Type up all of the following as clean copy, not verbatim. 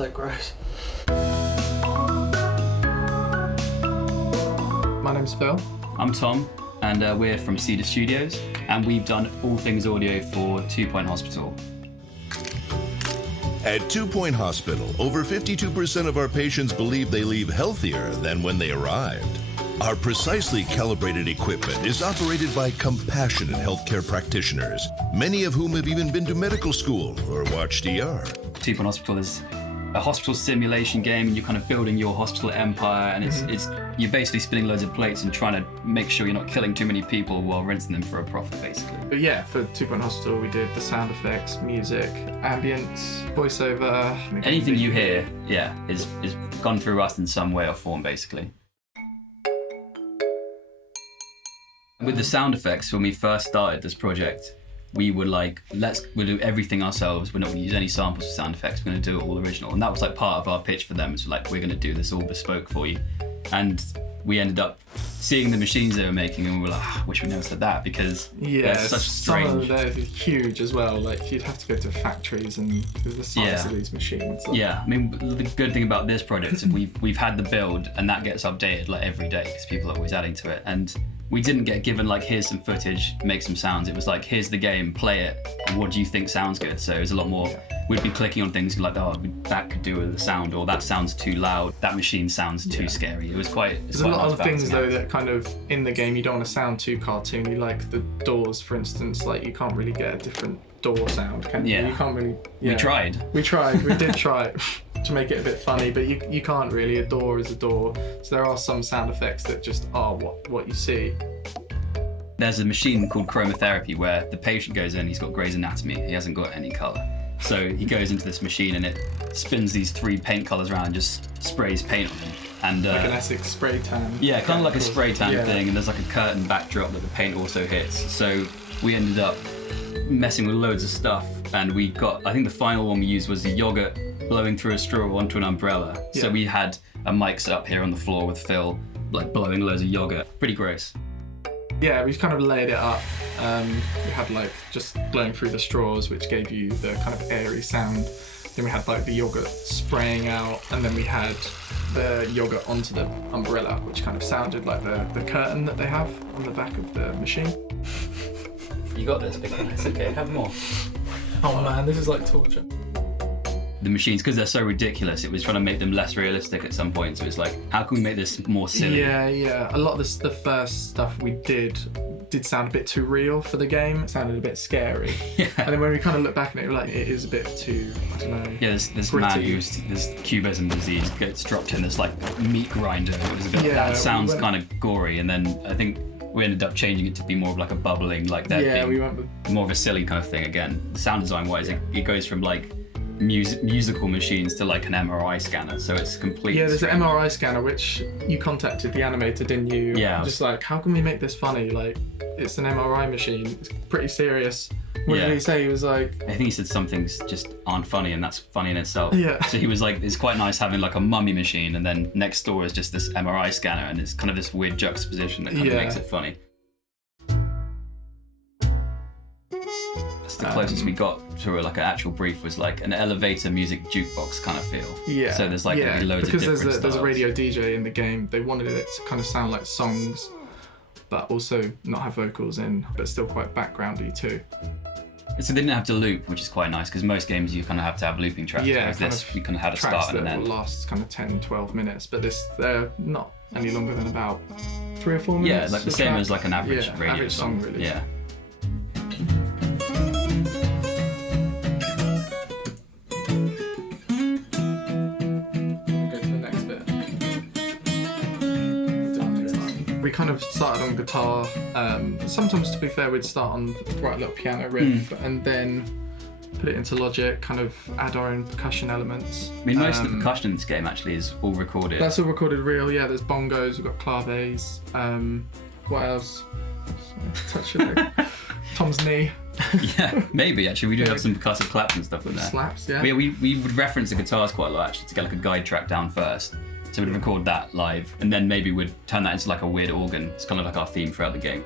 so gross. My name's Phil. I'm Tom, and we're from Cedar Studios, and we've done all things audio for 2 Point Hospital. At 2 Point Hospital, over 52% of our patients believe they leave healthier than when they arrived. Our precisely calibrated equipment is operated by compassionate healthcare practitioners, many of whom have even been to medical school or watched ER. 2 Point Hospital is a hospital simulation game, and you're kind of building your hospital empire, and it's you're basically spinning loads of plates and trying to make sure you're not killing too many people while renting them for a profit, basically. But yeah, for 2 Point Hospital, we did the sound effects, music, ambience, voiceover. Anything you hear, is gone through us in some way or form, basically. With the sound effects, when we first started this project, we were like, we'll do everything ourselves. We're not going to use any samples for sound effects. We're going to do it all original. And that was like part of our pitch for them. It's like, we're going to do this all bespoke for you. And we ended up seeing the machines they were making, and we were like, I wish we never said that, because they're such strange. Some of them, they're huge as well. Like, you'd have to go to factories and the size of these machines. Like, I mean, the good thing about this project is we've had the build, and that gets updated like every day because people are always adding to it. And we didn't get given like, here's some footage, make some sounds. It was like, here's the game, play it, and what do you think sounds good? So it was a lot more, we'd be clicking on things like, oh, that could do with the sound, or that sounds too loud, that machine sounds too scary. It was quite There's a lot of things though that kind of, in the game, you don't want to sound too cartoony, like the doors, for instance. Like, you can't really get a different door sound, can you? You can't really... We tried. We did try to make it a bit funny, but you can't really. A door is a door. So there are some sound effects that just are what you see. There's a machine called chromotherapy where the patient goes in, he's got Grey's Anatomy, he hasn't got any colour. So he goes into this machine and it spins these 3 paint colours around and just sprays paint on them. And, like an Essex spray tan. Yeah, kind of like a spray tan thing, and there's like a curtain backdrop that the paint also hits. So we ended up messing with loads of stuff, and we got, I think the final one we used was the yogurt blowing through a straw onto an umbrella. So we had a mic set up here on the floor with Phil like blowing loads of yogurt. Pretty gross. Yeah, we kind of laid it up. We had like just blowing through the straws, which gave you the kind of airy sound. Then we had like the yogurt spraying out, and then we had the yogurt onto the umbrella, which kind of sounded like the curtain that they have on the back of the machine. You got this, big one. It's okay, have more. Oh man, this is like torture. The machines, because they're so ridiculous, it was trying to make them less realistic at some point. So it's like, how can we make this more silly? Yeah. A lot of the first stuff we did sound a bit too real for the game. It sounded a bit scary. And then when we kind of look back at it, we're like, it is a bit too, I don't know. Yeah, this man this cubism disease gets dropped in this like meat grinder. It was a bit, that sounds kind of gory. And then I think we ended up changing it to be more of like a bubbling, like that. We went with more of a silly kind of thing. Again, the sound design wise, it goes from like musical machines to like an MRI scanner, so it's completely there's strange. an MRI scanner which you contacted the animator, didn't you? Just like, how can we make this funny? Like, it's an MRI machine, it's pretty serious. What did he say? He was like, I think he said some things just aren't funny, and that's funny in itself. So he was like, it's quite nice having like a mummy machine, and then next door is just this MRI scanner, and it's kind of this weird juxtaposition that kind of makes it funny. The closest we got to like an actual brief was like an elevator music jukebox kind of feel. So there's like loads of different because there's a styles. radio DJ in the game. They wanted it to kind of sound like songs, but also not have vocals in, but still quite backgroundy too. So they didn't have to loop, which is quite nice, because most games you kind of have to have looping tracks. Whereas this, you kind of had a start and an end. Tracks that will last kind of 10-12 minutes, but they're not any longer than about 3 or 4 minutes. Yeah, like the same as like an average radio average song really. Yeah. We kind of started on guitar. Sometimes, to be fair, we'd start on write a little piano riff and then put it into Logic, kind of add our own percussion elements. I mean, most of the percussion in this game actually is all recorded. That's all recorded real, yeah. There's bongos, we've got claves. What else? Touch it. Tom's knee. Yeah, maybe actually. We do have some percussive claps and stuff in there. Slaps, yeah. We would reference the guitars quite a lot actually to get like a guide track down first. So we'd record that live, and then maybe we'd turn that into like a weird organ. It's kind of like our theme throughout the game.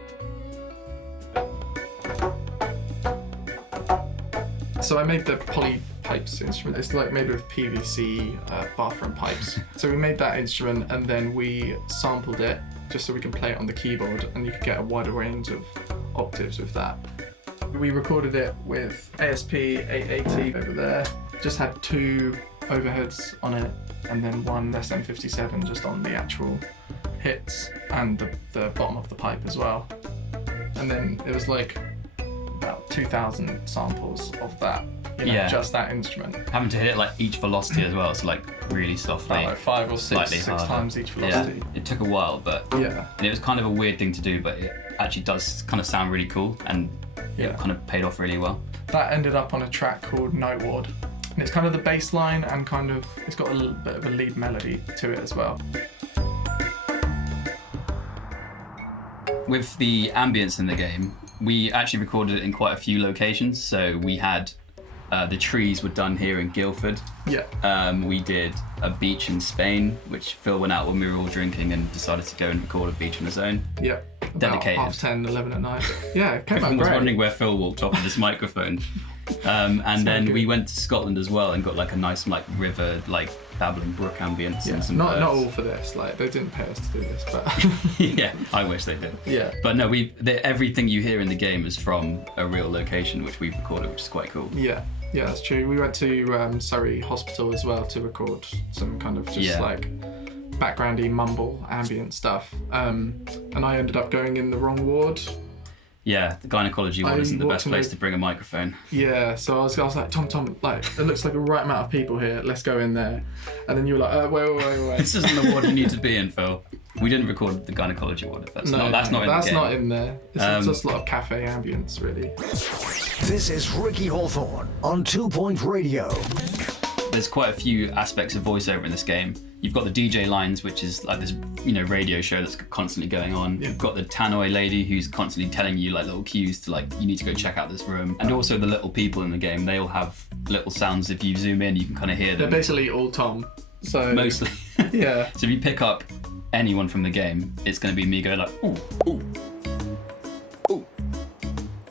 So I made the poly pipes instrument. It's like made with PVC bathroom pipes. So we made that instrument and then we sampled it just so we can play it on the keyboard, and you could get a wider range of octaves with that. We recorded it with ASP 880 over there. Just had 2 overheads on it and then 1 SM57 just on the actual hits and the bottom of the pipe as well. And then it was like about 2,000 samples of that, just that instrument. Having to hit it like each velocity as well, so like really softly. Like 5 or 6 times each velocity. Yeah, it took a while, but and it was kind of a weird thing to do, but it actually does kind of sound really cool, and it kind of paid off really well. That ended up on a track called Night Ward. And it's kind of the bass line and kind of, it's got a little bit of a lead melody to it as well. With the ambience in the game, we actually recorded it in quite a few locations. So we had the trees were done here in Guildford. Yeah. We did a beach in Spain, which Phil went out when we were all drinking and decided to go and record a beach on his own. Yeah. Dedicated. About 10, 11 at night. Yeah, it came out Everyone great. was wondering where Phil walked off with this microphone. And then we went to Scotland as well and got like a nice like river, like babbling brook ambience. Yeah, and some not birds. all for this. Like they didn't pay us to do this, but Yeah, I wish they did. Yeah. But no, everything you hear in the game is from a real location, which we've recorded, which is quite cool. Yeah, that's true. We went to Surrey Hospital as well to record some kind of just like backgroundy mumble ambient stuff. And I ended up going in the wrong ward. Yeah, the gynecology ward isn't the best place to bring a microphone. Yeah, so I was like, Tom, like, it looks like a right amount of people here. Let's go in there. And then you were like, wait. This isn't the ward you need to be in, Phil. We didn't record the gynecology ward. That's not in the game. That's not in there. It's just a lot of cafe ambience, really. This is Ricky Hawthorne on 2 Point Radio. There's quite a few aspects of voiceover in this game. You've got the DJ lines, which is like this, radio show that's constantly going on. Yeah. You've got the tannoy lady who's constantly telling you like little cues to like, you need to go check out this room. And also the little people in the game, they all have little sounds. If you zoom in, you can kind of hear them. They're basically all Tom. So Mostly. Yeah. So if you pick up anyone from the game, it's going to be me going like, ooh, ooh, ooh.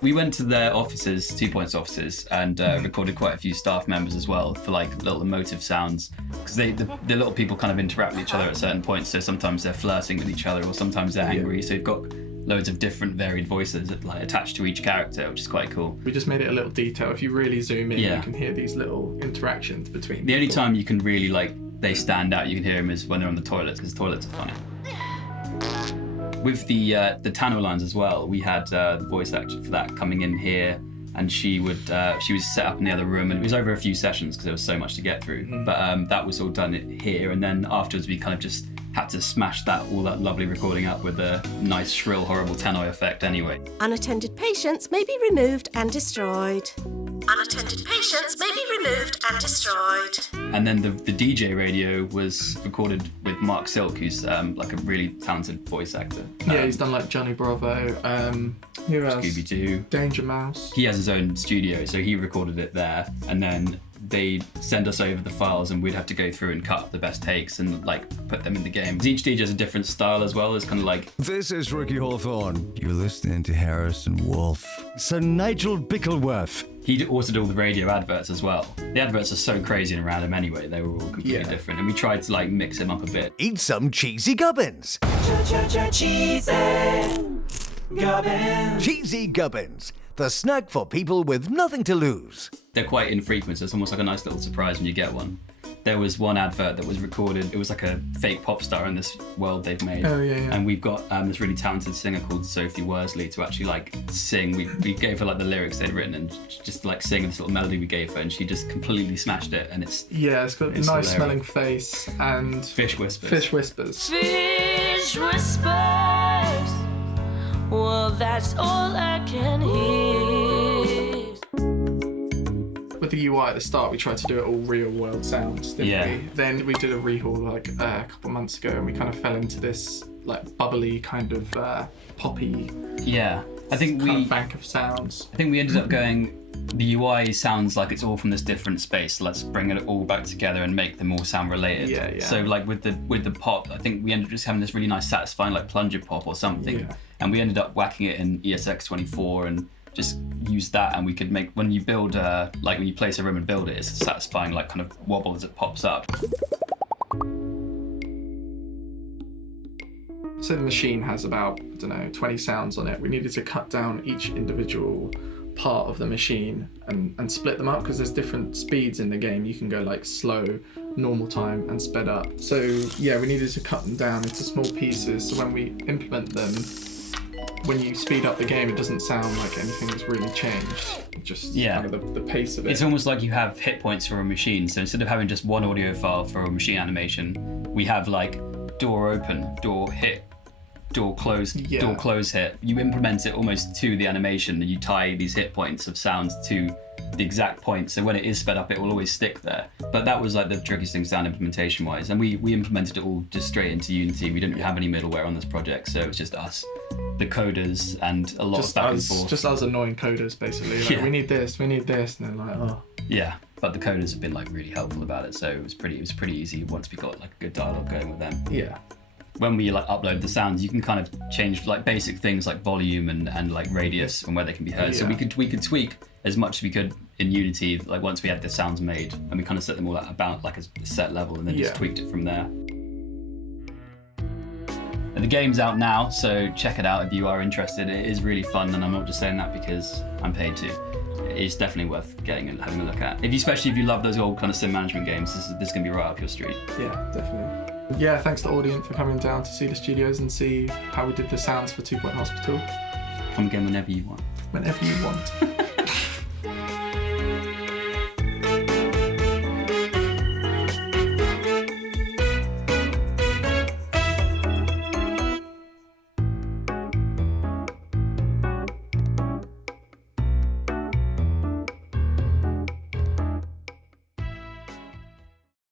We went to their offices, 2 Point's offices, and recorded quite a few staff members as well for like little emotive sounds. Because the little people kind of interact with each other at certain points, so sometimes they're flirting with each other or sometimes they're angry. So you've got loads of different varied voices like attached to each character, which is quite cool. We just made it a little detail. If you really zoom in, you can hear these little interactions between The only people. time you can really like they stand out, you can hear them is when they're on the toilets, because toilets are funny. With the Tanno lines as well, we had the voice actor for that coming in here, and she was set up in the other room, and it was over a few sessions because there was so much to get through. Mm-hmm. But that was all done here, and then afterwards we kind of just had to smash all that lovely recording up with a nice shrill horrible tannoy effect anyway. Unattended patients may be removed and destroyed. Unattended patients may be removed and destroyed. And then the DJ radio was recorded with Mark Silk, who's like a really talented voice actor. Yeah, he's done like Johnny Bravo. Who else? Scooby-Doo. Danger Mouse. He has his own studio, so he recorded it there, and then they send us over the files and we'd have to go through and cut up the best takes and like put them in the game. Each DJ has a different style as well. It's kind of like... This is Ricky Hawthorne. You're listening to Harrison Wolf. Sir Nigel Bickleworth. He also did all the radio adverts as well. The adverts are so crazy and random anyway. They were all completely different, and we tried to like mix him up a bit. Eat some cheesy gubbins. Cheesy gubbins. Cheesy gubbins. The snack for people with nothing to lose. They're quite infrequent, so it's almost like a nice little surprise when you get one. There was one advert that was recorded. It was like a fake pop star in this world they've made. Oh, yeah. And we've got this really talented singer called Sophie Worsley to actually like sing. We gave her like the lyrics they'd written and just like sing this little melody we gave her, and she just completely smashed it. And it's it's got a nice hilarious. smelling face and Fish whispers. Fish whispers. Fish whispers. Well, that's all I can hear. With the UI at the start, we tried to do it all real world sounds, didn't we? Then we did a rehaul like a couple months ago, and we kind of fell into this like bubbly kind of poppy Yeah, I think kind of bank of sounds. I think we ended up going. The UI sounds like it's all from this different space. Let's bring it all back together and make them all sound related. Yeah. So like with the pop, I think we ended up just having this really nice, satisfying like plunger pop or something. Yeah. And we ended up whacking it in ESX24 and just use that, and we could make, when you build, like when you place a room and build it, it's a satisfying like kind of wobble as it pops up. So the machine has about, I don't know, 20 sounds on it. We needed to cut down each individual part of the machine and split them up, because there's different speeds in the game. You can go like slow, normal time, and sped up. So yeah, we needed to cut them down into small pieces, so when we implement them, when you speed up the game, it doesn't sound like anything's really changed. Just kind of the pace of it. It's almost like you have hit points for a machine. So instead of having just one audio file for a machine animation, we have like door open, door hit, door close, door close hit. You implement it almost to the animation, and you tie these hit points of sounds to the exact point, so when it is sped up it will always stick there. But that was like the trickiest thing sound implementation wise, and we implemented it all just straight into Unity. We didn't have any middleware on this project, so it was just us, the coders, and a lot of back and forth. Just us annoying coders basically, like, we need this, and then like, oh. Yeah, but the coders have been like really helpful about it, so it was pretty easy once we got like a good dialogue going with them. Yeah. When we like upload the sounds, you can kind of change like basic things like volume and like radius and where they can be heard. So we could tweak as much as we could in Unity, like once we had the sounds made, and we kind of set them all at about like a set level, and then just tweaked it from there. And the game's out now, so check it out if you are interested. It is really fun, and I'm not just saying that because I'm paid to. It's definitely worth getting and having a look at. Especially if you love those old kind of sim management games, this can be right up your street. Yeah, definitely. Yeah, thanks to Audient for coming down to Cedar Studios and see how we did the sounds for 2 Point Hospital. Come again whenever you want. Whenever you want.